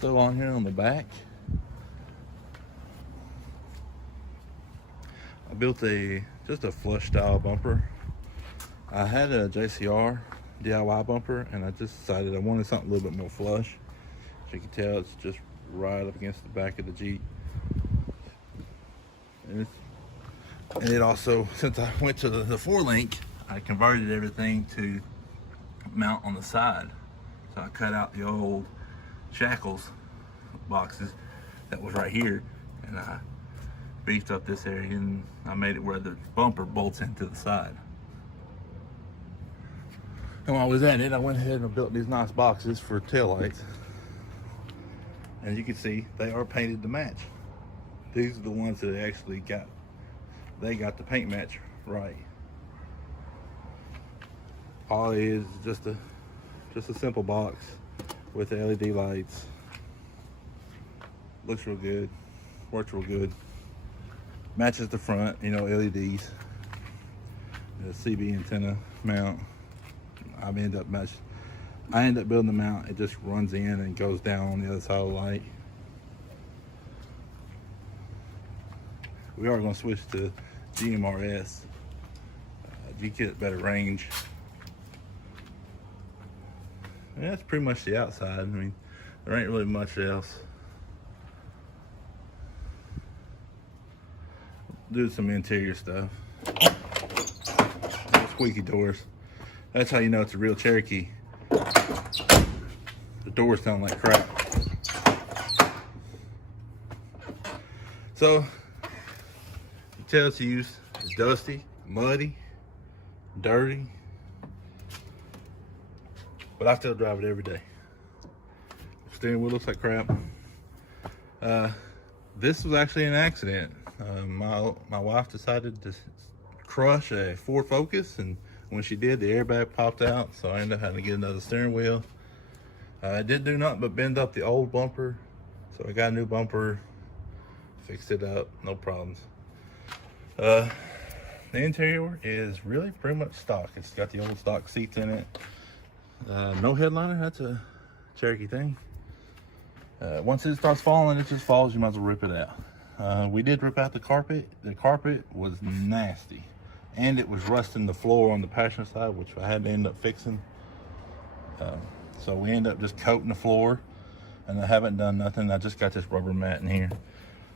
So on here on the back, I built just a flush style bumper. I had a JCR DIY bumper, and I just decided I wanted something a little bit more flush. As you can tell, it's just right up against the back of the Jeep. And it also, since I went to the 4-link, I converted everything to mount on the side. So I cut out the old shackles boxes that was right here, and I beefed up this area, and I made it where the bumper bolts into the side. And while I was at it, I went ahead and built these nice boxes for taillights. And you can see they are painted to match. These are the ones that actually got the paint match right. All it is just a simple box with LED lights. Looks real good, works real good. Matches the front, LEDs. The CB antenna mount. I end up building the mount. It just runs in and goes down on the other side of the light. We are going to switch to GMRS. You get better range. And that's pretty much the outside. I mean, there ain't really much else. Do some interior stuff. Squeaky doors. That's how you know it's a real Cherokee. The doors sound like crap. So, you tell it's used. It's dusty, muddy, dirty, but I still drive it every day. Steering wheel looks like crap. This was actually an accident. My wife decided to crush a Ford Focus, and when she did, the airbag popped out, so I ended up having to get another steering wheel. I did do nothing but bend up the old bumper, so I got a new bumper, fixed it up, no problems. The interior is really pretty much stock. It's got the old stock seats in it. No headliner, that's a Cherokee thing. Once it starts falling, it just falls, you might as well rip it out. We did rip out the carpet. The carpet was nasty, and it was rusting the floor on the passenger side, which I had to end up fixing. So we ended up just coating the floor, and I haven't done nothing. I just got this rubber mat in here.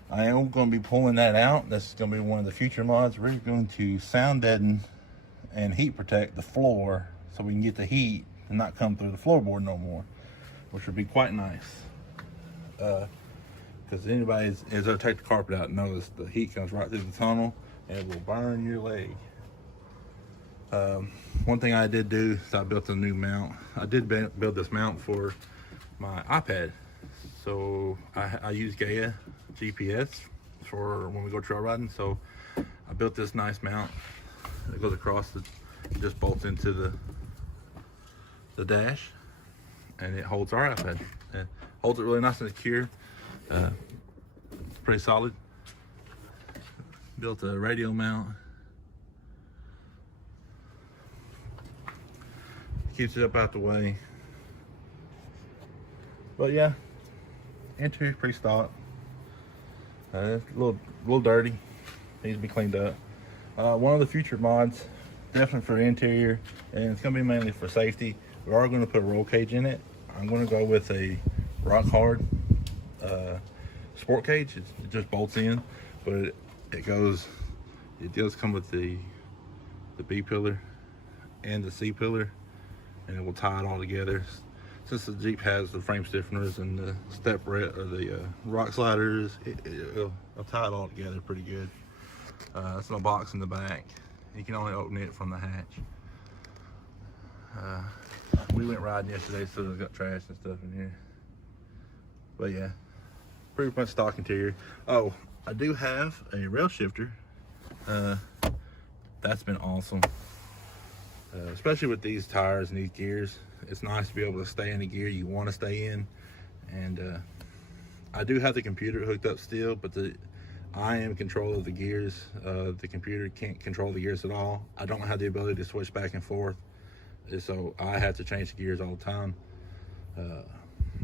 I am going to be pulling that out. That's going to be one of the future mods. We're going to sound deaden and heat protect the floor so we can get the heat and not come through the floorboard no more, which would be quite nice. Because anybody is ever take the carpet out knows the heat comes right through the tunnel and it will burn your leg. One thing I did do is I built a new mount. I did build this mount for my iPad. So I use Gaia GPS for when we go trail riding. So I built this nice mount that goes across, it just bolts into the dash, and it holds our iPad. It holds it really nice and secure. Pretty solid. Built a radio mount. Keeps it up out the way. But yeah, interior's pretty stock. It's a little dirty. Needs to be cleaned up. One of the future mods, definitely for the interior, and it's going to be mainly for safety. We are going to put a roll cage in it. I'm going to go with a rock hard sport cage. It just bolts in, but it does come with the B pillar and the C pillar, and it will tie it all together. Since the Jeep has the frame stiffeners and the the rock sliders, it'll tie it all together pretty good. It's in a box in the back. You can only open it from the hatch. We went riding yesterday, so there's got trash and stuff in here. But yeah, pretty much stock interior. Oh, I do have a rail shifter. That's been awesome. Especially with these tires and these gears. It's nice to be able to stay in the gear you want to stay in. And I do have the computer hooked up still, but I am in control of the gears. The computer can't control the gears at all. I don't have the ability to switch back and forth, so I have to change the gears all the time.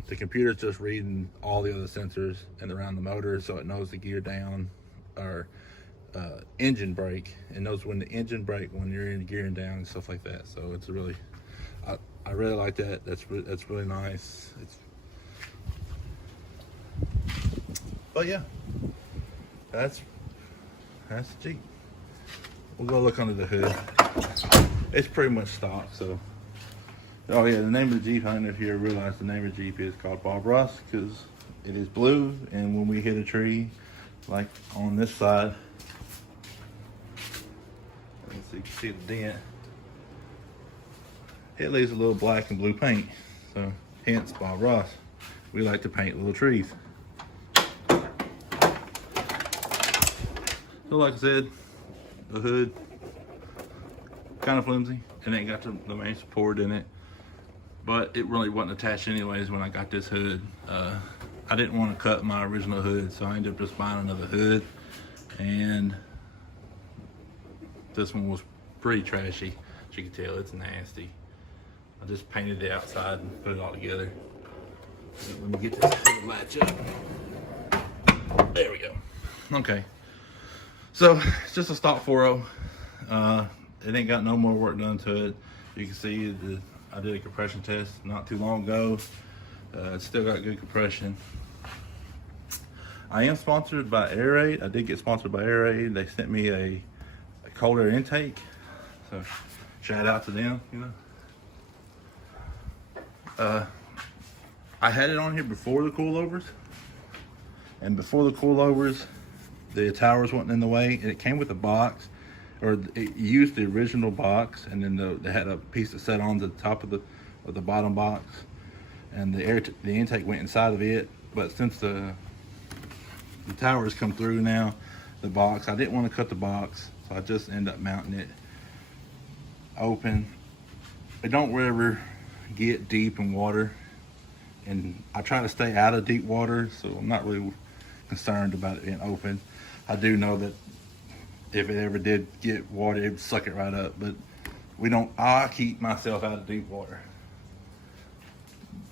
the computer's just reading all the other sensors and around the motor, so it knows the gear down or engine brake. It knows when the engine brake, when you're in gearing down and stuff like that. So it's really, I really like that. That's really nice. But yeah, that's the Jeep. We'll go look under the hood. It's pretty much stock. So, oh yeah, the name of the Jeep, I don't know if you ever realized the name of the Jeep is called Bob Ross, because it is blue, and when we hit a tree, like on this side, so you can see the dent, it leaves a little black and blue paint. So hence Bob Ross. We like to paint little trees. So like I said, the hood, kind of flimsy, and it got the main support in it, but it really wasn't attached anyways when I got this hood. I didn't want to cut my original hood, so I ended up just buying another hood, and this one was pretty trashy. As you can tell, it's nasty. I just painted the outside and put it all together. Let me get this hood latch up. There we go. Okay. So it's just a stock 4.0. It ain't got no more work done to it. You can see I did a compression test not too long ago. It's still got good compression. I am sponsored by Air Raid. I did get sponsored by Air Raid. They sent me a cold air intake. So shout out to them, you know. I had it on here before the coilovers. And before the coilovers, the towers wasn't in the way, and it came with a box, or it used the original box, and then they had a piece that set on the top of the bottom box, and the intake went inside of it. But since the towers come through now, the box, I didn't want to cut the box, so I just end up mounting it open. It don't ever get deep in water, and I try to stay out of deep water, so I'm not really concerned about it being open. I do know that if it ever did get water, it would suck it right up, but I keep myself out of deep water.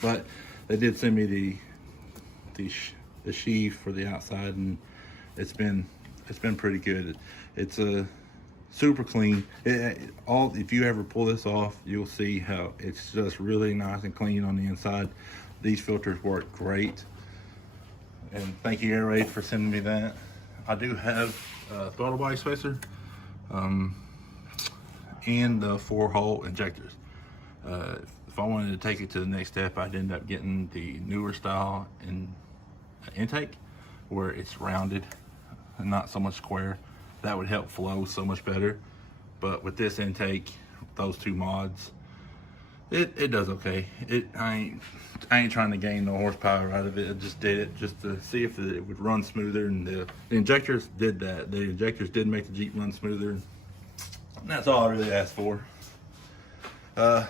But they did send me the sheath for the outside, and it's been pretty good. It's a super clean. If you ever pull this off, you'll see how it's just really nice and clean on the inside. These filters work great, and thank you Air Raid for sending me that. I do have a throttle body spacer and the 4-hole injectors. If I wanted to take it to the next step, I'd end up getting the newer style intake, where it's rounded and not so much square. That would help flow so much better. But with this intake, those two mods, it does okay. I ain't trying to gain no horsepower out of it. I just did it just to see if it would run smoother, and the injectors did that. The injectors did make the Jeep run smoother, and that's all I really asked for.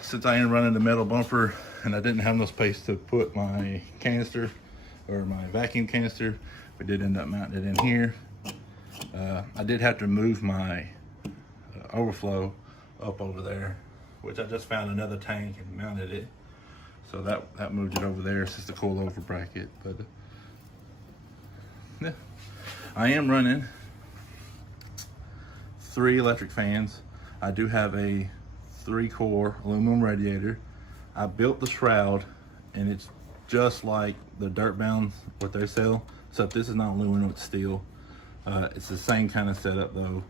Since I am running the metal bumper and I didn't have no space to put my canister or my vacuum canister, we did end up mounting it in here. I did have to move my overflow up over there, which I just found another tank and mounted it. So that moved it over there. It's just a coilover bracket. But yeah, I am running 3 electric fans. I do have a 3-core aluminum radiator. I built the shroud, and it's just like the dirt bounds, what they sell, except this is not aluminum, it's steel. It's the same kind of setup though,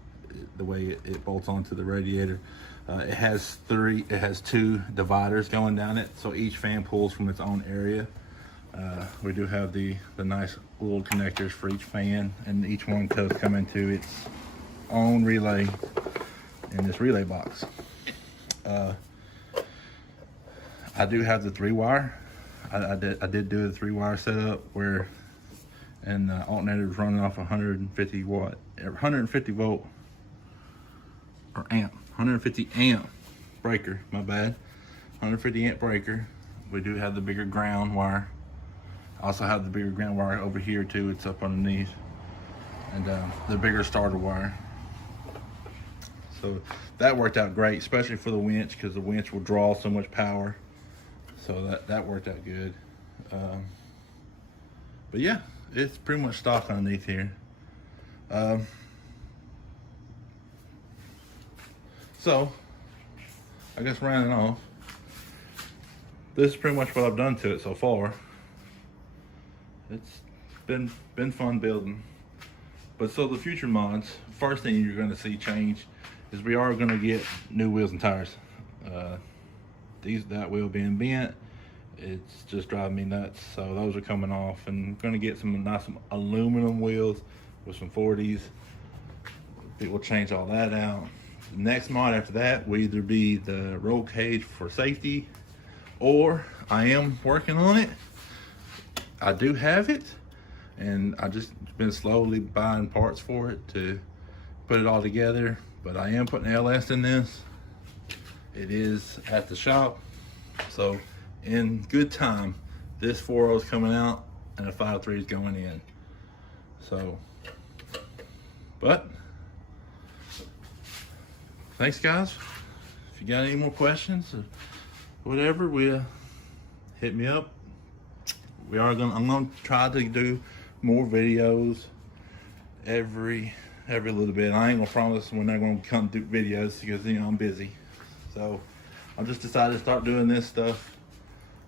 the way it bolts onto the radiator. It has 2 dividers going down it, so each fan pulls from its own area. We do have the nice little connectors for each fan, and each one does come into its own relay in this relay box. I do have the 3-wire. I did do a 3-wire setup where, and the alternator is running off 150 volt or amp, 150 amp breaker, my bad, 150 amp breaker. We do have the bigger ground wire. I also have the bigger ground wire over here too, it's up underneath, and the bigger starter wire. So that worked out great, especially for the winch, because the winch will draw so much power. So that worked out good. But yeah, it's pretty much stock underneath here. So I guess rounding off, this is pretty much what I've done to it so far. It's been fun building. But so the future mods, first thing you're going to see change is we are going to get new wheels and tires. That wheel being bent, it's just driving me nuts. So those are coming off, and going to get some nice aluminum wheels with some 40s. We'll change all that out. The next mod after that will either be the roll cage for safety, or I am working on it. I do have it, and I just been slowly buying parts for it to put it all together. But I am putting LS in this. It is at the shop, so in good time, this 4.0 is coming out and a 5.3 is going in. So, but thanks guys. If you got any more questions or whatever, hit me up. I'm gonna try to do more videos every little bit. I ain't gonna promise when they're gonna come do videos because I'm busy. So I just decided to start doing this stuff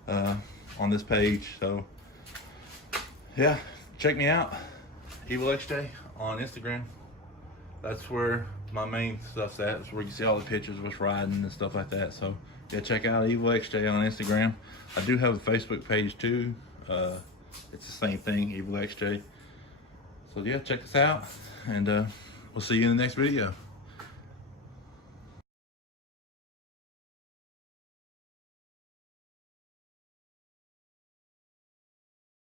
on this page. So yeah, check me out, EvilXJ on Instagram. That's where my main stuff's at. That's where you see all the pictures of us riding and stuff like that. So yeah, check out EvilXJ on Instagram. I do have a Facebook page too. It's the same thing, EvilXJ. So yeah, check us out, and we'll see you in the next video.